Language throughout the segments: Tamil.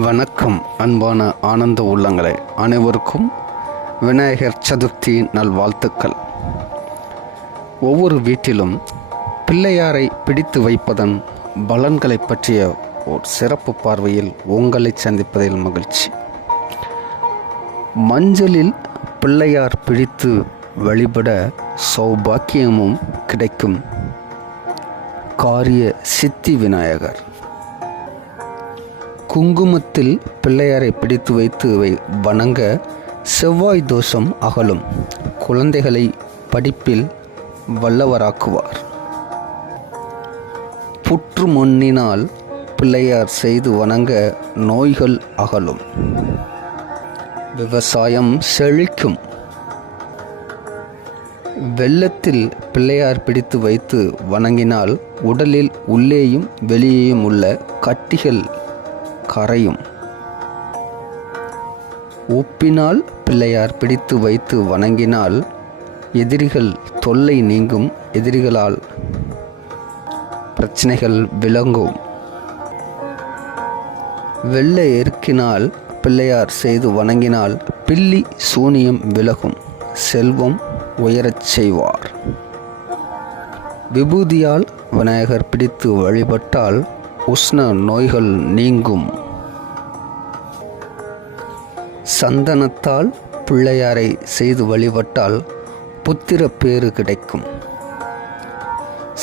வணக்கம் அன்பான ஆனந்த உள்ளங்களே. அனைவருக்கும் விநாயகர் சதுர்த்தி நல்வாழ்த்துக்கள். ஒவ்வொரு வீட்டிலும் பிள்ளையாரை பிடித்து வைப்பதன் பலன்களை பற்றிய ஒரு சிறப்பு பார்வையில் உங்களை சந்திப்பதில் மகிழ்ச்சி. மஞ்சளில் பிள்ளையார் பிடித்து வழிபட சௌபாக்கியமும் கிடைக்கும். காரிய சித்தி விநாயகர். குங்குமத்தில் பிள்ளையாரை பிடித்து வைத்து வை வணங்க செவ்வாய் தோஷம் அகலும். குழந்தைகளை படிப்பில் வல்லவராக்குவார். புற்று மண்ணினால் பிள்ளையார் செய்து வணங்க நோய்கள் அகலும். விவசாயம் செழிக்கும். வெள்ளத்தில் பிள்ளையார் பிடித்து வைத்து வணங்கினால் உடலில் உள்ளேயும் வெளியேயும் உள்ள கட்டிகள் கரையும். உப்பினால் பிள்ளையார் பிடித்து வைத்து வணங்கினால் எதிரிகள் தொல்லை நீங்கும் எதிரிகளால் பிரச்சனைகள் விளங்கும். வெள்ளை எருக்கினால் பிள்ளையார் செய்து வணங்கினால் பில்லி சூனியம் விலகும். செல்வம் உயரச் செய்வார். விபூதியால் விநாயகர் பிடித்து வழிபட்டால் உஷ்ண நோய்கள் நீங்கும். சந்தனத்தால் பிள்ளையாரை செய்து வழிபட்டால் புத்திர பேறு கிடைக்கும்.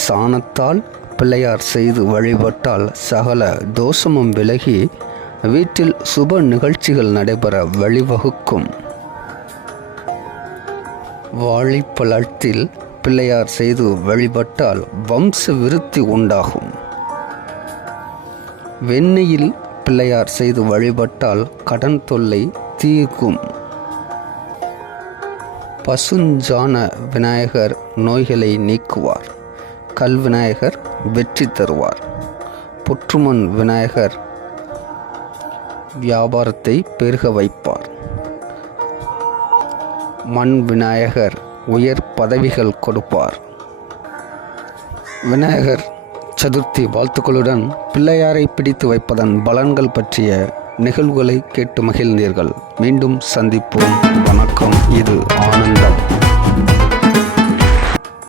சாணத்தால் பிள்ளையார் செய்து வழிபட்டால் சகல தோஷமும் விலகி வீட்டில் சுப நிகழ்ச்சிகள் நடைபெற வழிவகுக்கும். வாழைப்பழத்தில் பிள்ளையார் செய்து வழிபட்டால் வம்ச விருத்தி உண்டாகும். வெண்ணெயில் பிள்ளையார் செய்து வழிபட்டால் கடன் தொல்லை தீர்க்கும். பசுஞ்சான விநாயகர் நோய்களை நீக்குவார். கல் விநாயகர் வெற்றி தருவார். புற்றுமண் விநாயகர் வியாபாரத்தை பெருக வைப்பார். மண் விநாயகர் உயர் பதவிகள் கொடுப்பார். விநாயகர் சதுர்த்தி வாழ்த்துக்களுடன் பிள்ளையாரை பிடித்து வைப்பதன் பலன்கள் பற்றிய நிகழ்வுகளை கேட்டு மகிழ்ந்தீர்கள். மீண்டும் சந்திப்போம். வணக்கம். இது ஆனந்தம்.